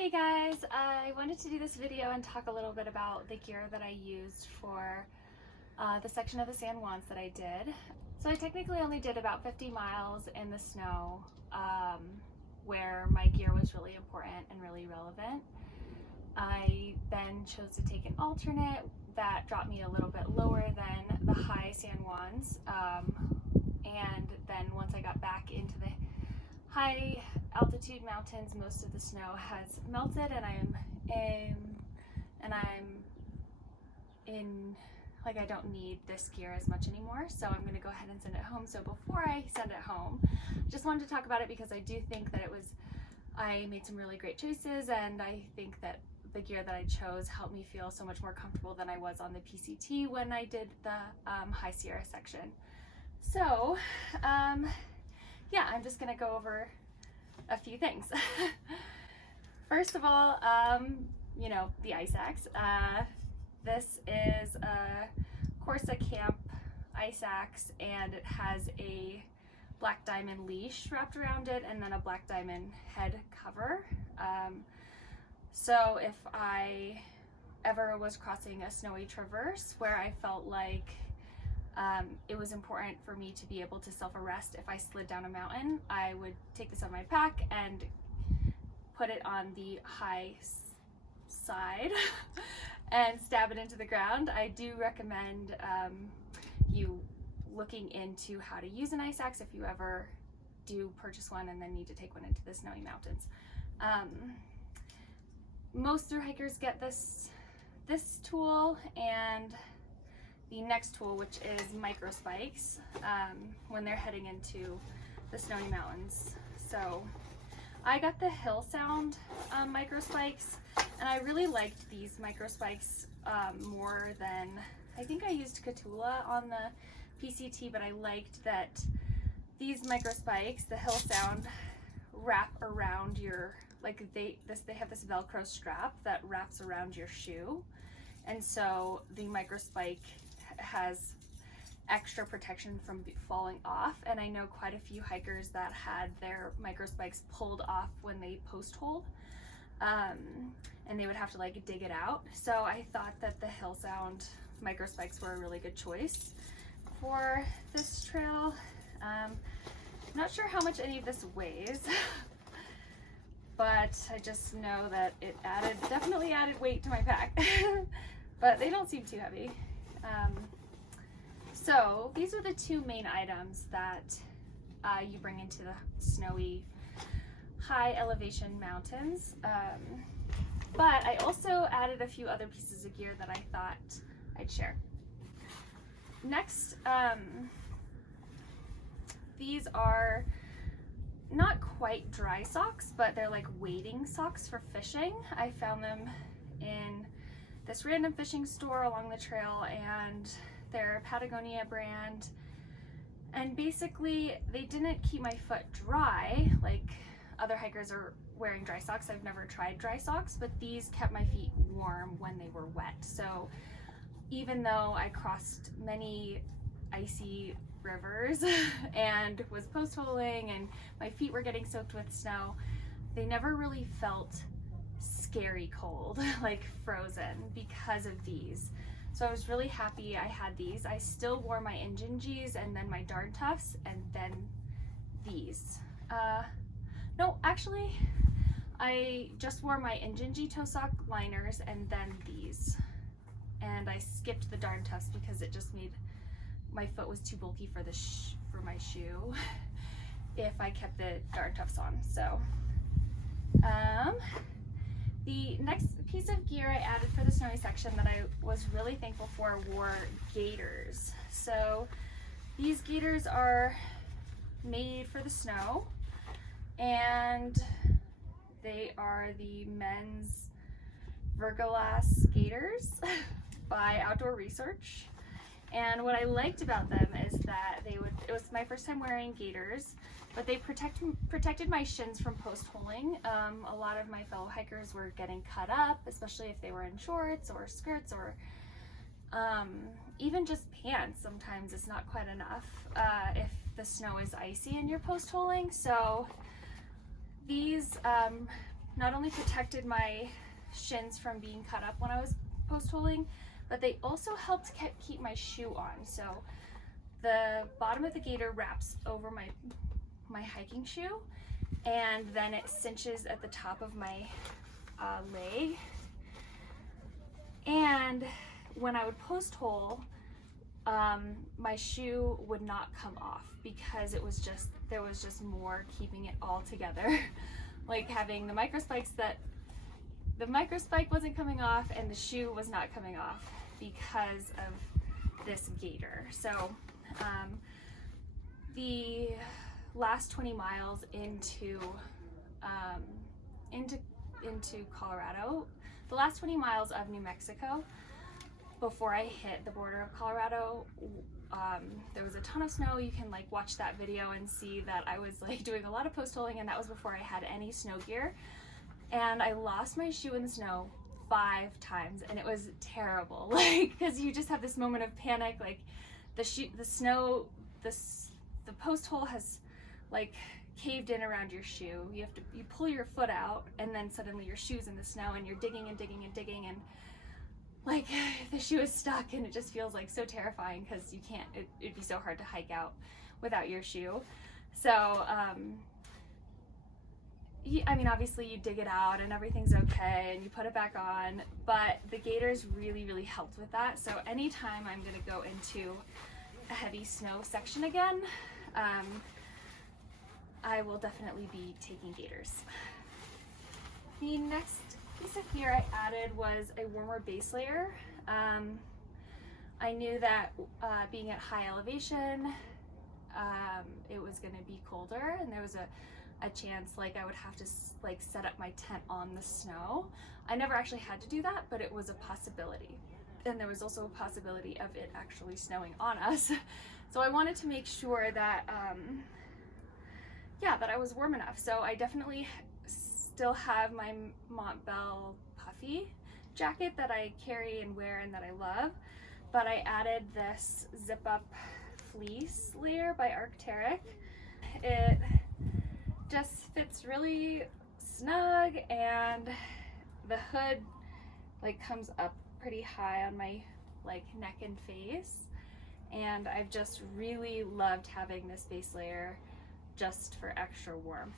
Hey guys, I wanted to do this video and talk a little bit about the gear that I used for the section of the San Juans that I did. So I technically only did about 50 miles in the snow, where my gear was really important and really relevant. I then chose to take an alternate that dropped me a little bit lower than the high San Juans, and then once I got back into the high altitude mountains, most of the snow has melted, and I'm in like I don't need this gear as much anymore, so I'm going to go ahead and send it home. So before I send it home, I just wanted to talk about it because I do think that I made some really great choices, and I think that the gear that I chose helped me feel so much more comfortable than I was on the PCT when I did the High Sierra section. So yeah, I'm just gonna go over a few things. First of all, you know, the ice axe. This is a Corsa Camp ice axe, and it has a black diamond leash wrapped around it and then a black diamond head cover. So if I ever was crossing a snowy traverse where I felt like it was important for me to be able to self-arrest if I slid down a mountain, I would take this on my pack and put it on the high side and stab it into the ground. I do recommend you looking into how to use an ice axe if you ever do purchase one and then need to take one into the snowy mountains. Most thru hikers get this tool and the next tool, which is microspikes, when they're heading into the snowy mountains. So I got the Hill Sound microspikes, and I really liked these microspikes more than, I think I used Catula on the PCT, but I liked that these microspikes, the Hill Sound, wrap around your, like they have this Velcro strap that wraps around your shoe, and so the microspike has extra protection from falling off. And I know quite a few hikers that had their microspikes pulled off when they post holed, and they would have to like dig it out. So I thought that the Hill Sound microspikes were a really good choice for this trail. I'm not sure how much any of this weighs, but I just know that it definitely added weight to my pack. But they don't seem too heavy. So these are the two main items that you bring into the snowy high elevation mountains. But I also added a few other pieces of gear that I thought I'd share. Next, these are not quite dry socks, but they're like wading socks for fishing. I found them in this random fishing store along the trail, and they're a Patagonia brand, and basically they didn't keep my foot dry like other hikers are wearing dry socks. I've never tried dry socks, but these kept my feet warm when they were wet. So even though I crossed many icy rivers and was post holing and my feet were getting soaked with snow, they never really felt scary cold, like frozen, because of these. So I was really happy I had these. I still wore my Injun G's and then my Darn Toughs and then these. No, actually, I just wore my Injun G toe sock liners and then these. And I skipped the Darn Toughs because it just made my foot was too bulky for my shoe if I kept the Darn Toughs on. So the next piece of gear I added for the snowy section that I was really thankful for were gaiters. So these gaiters are made for the snow, and they are the men's Verglas gaiters by Outdoor Research. And what I liked about them is that it was my first time wearing gaiters, but they protected my shins from post holing. A lot of my fellow hikers were getting cut up, especially if they were in shorts or skirts or even just pants. Sometimes it's not quite enough if the snow is icy and you're post holing. So these not only protected my shins from being cut up when I was post-holing, but they also helped keep my shoe on. So the bottom of the gaiter wraps over my hiking shoe, and then it cinches at the top of my leg. And when I would post-hole, my shoe would not come off because there was just more keeping it all together. Like having the microspikes, that the microspike wasn't coming off and the shoe was not coming off because of this gaiter. So the last 20 miles into Colorado, the last 20 miles of New Mexico, before I hit the border of Colorado, there was a ton of snow. You can like watch that video and see that I was like doing a lot of post-holing, and that was before I had any snow gear. And I lost my shoe in the snow 5 times, and it was terrible. Like, because you just have this moment of panic, like the post-hole has like caved in around your shoe. You pull your foot out, and then suddenly your shoe's in the snow, and you're digging and digging and digging, and like the shoe is stuck, and it just feels like so terrifying because you can't, it'd be so hard to hike out without your shoe. So I mean, obviously you dig it out and everything's okay and you put it back on, but the gaiters really, really helped with that. So anytime I'm gonna go into a heavy snow section again, I will definitely be taking gaiters. The next piece of gear I added was a warmer base layer. I knew that being at high elevation, it was going to be colder, and there was a chance like I would have to like set up my tent on the snow. I never actually had to do that, but it was a possibility. And there was also a possibility of it actually snowing on us. So I wanted to make sure that, yeah, that I was warm enough. So I definitely still have my Montbell puffy jacket that I carry and wear and that I love, but I added this zip up fleece layer by Arc'teryx. It just fits really snug, and the hood like comes up pretty high on my like neck and face, and I've just really loved having this base layer just for extra warmth.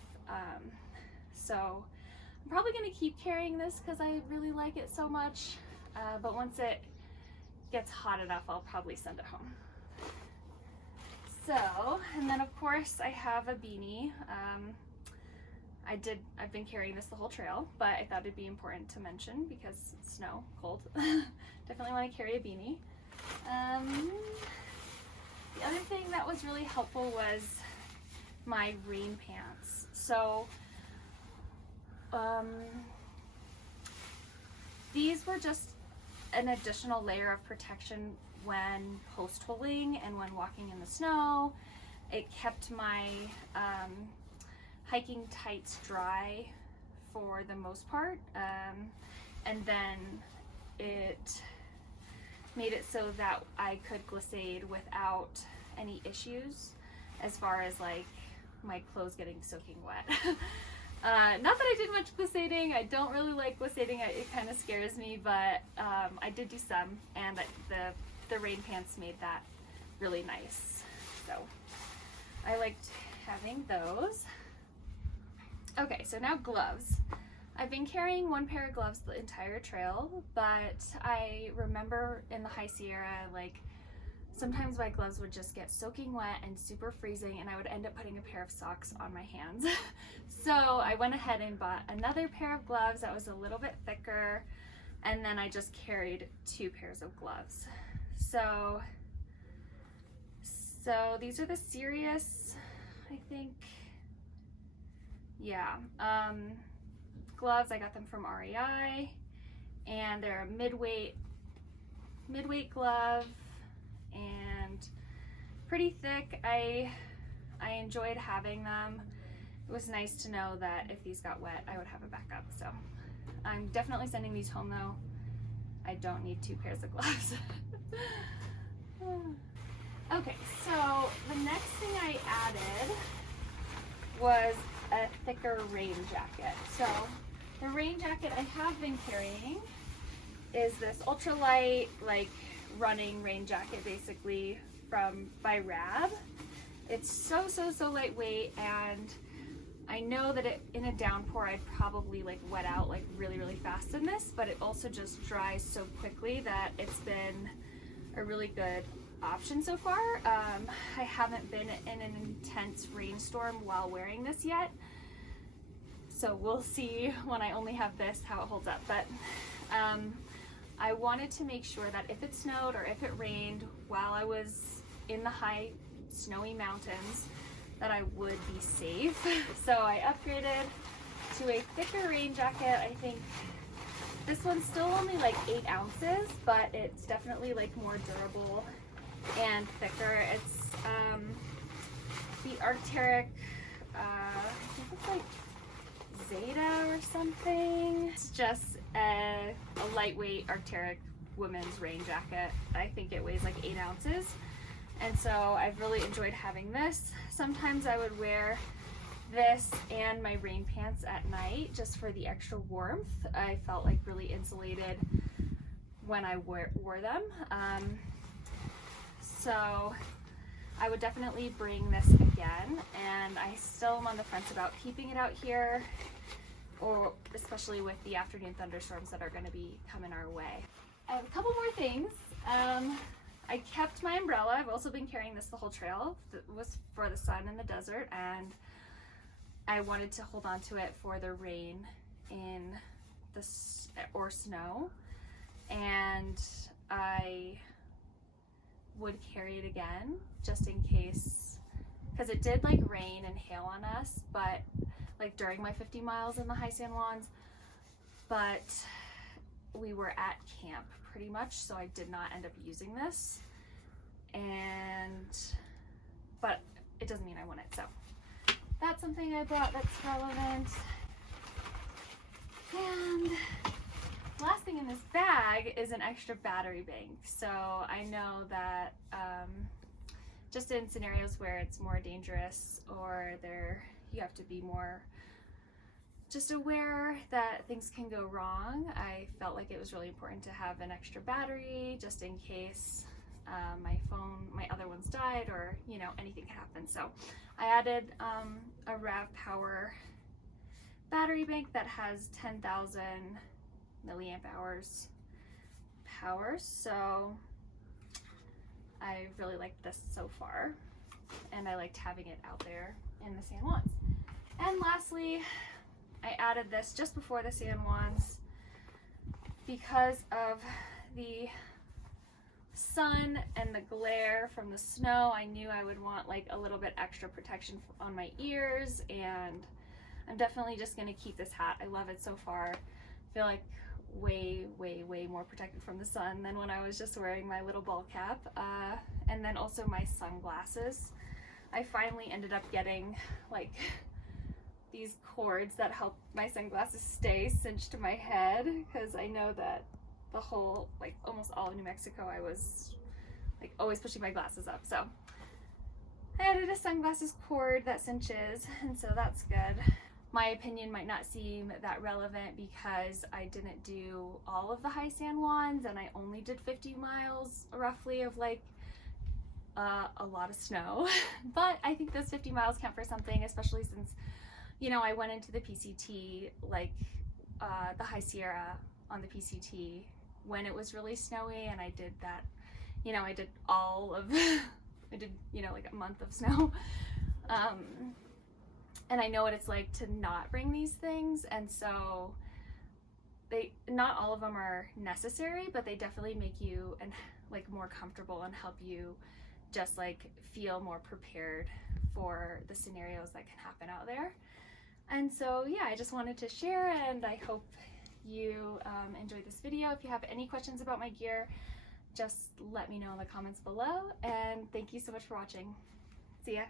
So I'm probably going to keep carrying this because I really like it so much, but once it gets hot enough, I'll probably send it home. So, and then of course I have a beanie. I've been carrying this the whole trail, but I thought it'd be important to mention because it's snow, cold. Definitely want to carry a beanie. The other thing that was really helpful was my rain pants. So these were just an additional layer of protection when post-holing and when walking in the snow. It kept my hiking tights dry for the most part, and then it made it so that I could glissade without any issues as far as like my clothes getting soaking wet. Not that I did much glissading. I don't really like glissading. It kind of scares me, but I did do some, and the rain pants made that really nice. So I liked having those. Okay, so now gloves. I've been carrying one pair of gloves the entire trail, but I remember in the High Sierra, like sometimes my gloves would just get soaking wet and super freezing, and I would end up putting a pair of socks on my hands. So I went ahead and bought another pair of gloves that was a little bit thicker, and then I just carried 2 pairs of gloves. So these are the Sirius, I think. Yeah, gloves. I got them from REI, and they're a midweight glove and pretty thick. I enjoyed having them. It was nice to know that if these got wet, I would have a backup. So I'm definitely sending these home though. I don't need 2 pairs of gloves. Okay, so the next thing I added was a thicker rain jacket. So The rain jacket I have been carrying is this ultralight, like running rain jacket, basically by Rab. It's so lightweight, and I know that in a downpour I'd probably like wet out like really fast in this, but it also just dries so quickly that it's been a really good option so far. I haven't been in an intense rainstorm while wearing this yet, so we'll see when I only have this how it holds up. But I wanted to make sure that if it snowed or if it rained while I was in the high snowy mountains, that I would be safe. So I upgraded to a thicker rain jacket. I think this one's still only like 8 ounces, but it's definitely like more durable and thicker. It's the Arc'teryx, I think it's like Zeta or something. It's just a lightweight Arc'teryx women's rain jacket. I think it weighs like 8 ounces. And so I've really enjoyed having this. Sometimes I would wear this and my rain pants at night just for the extra warmth. I felt like really insulated when I wore them. So I would definitely bring this again, and I still am on the fence about keeping it out here, or especially with the afternoon thunderstorms that are going to be coming our way. I have a couple more things. I kept my umbrella. I've also been carrying this the whole trail. It was for the sun in the desert, and I wanted to hold on to it for the rain or snow, and I would carry it again just in case, because it did like rain and hail on us, but like during my 50 miles in the high San Juans, but we were at camp pretty much, so I did not end up using this, but it doesn't mean I want it. So that's something I brought that's relevant. And last thing in this bag is an extra battery bank. So I know that just in scenarios where it's more dangerous or you have to be more just aware that things can go wrong, I felt like it was really important to have an extra battery just in case my other ones died, or anything could happen. So I added a Rav Power battery bank that has 10,000 milliamp hours power. So I really liked this so far, and I liked having it out there in the San Juans. And lastly, I added this just before the San Juans because of the sun and the glare from the snow. I knew I would want like a little bit extra protection on my ears, and I'm definitely just going to keep this hat. I love it so far. I feel like way more protected from the sun than when I was just wearing my little ball cap, and then also my sunglasses. I finally ended up getting like these cords that help my sunglasses stay cinched to my head, because I know that the whole, like almost all of New Mexico, I was like always pushing my glasses up. So I added a sunglasses cord that cinches, and so that's good. My opinion might not seem that relevant because I didn't do all of the high San Juans, and I only did 50 miles roughly of like a lot of snow. But I think those 50 miles count for something, especially since I went into the PCT, like the High Sierra on the PCT when it was really snowy, and I did that, I did all of, like a month of snow. And I know what it's like to not bring these things, and so not all of them are necessary, but they definitely make you like more comfortable and help you just like feel more prepared for the scenarios that can happen out there. And so yeah, I just wanted to share, and I hope you enjoyed this video. If you have any questions about my gear, just let me know in the comments below, and thank you so much for watching. See ya.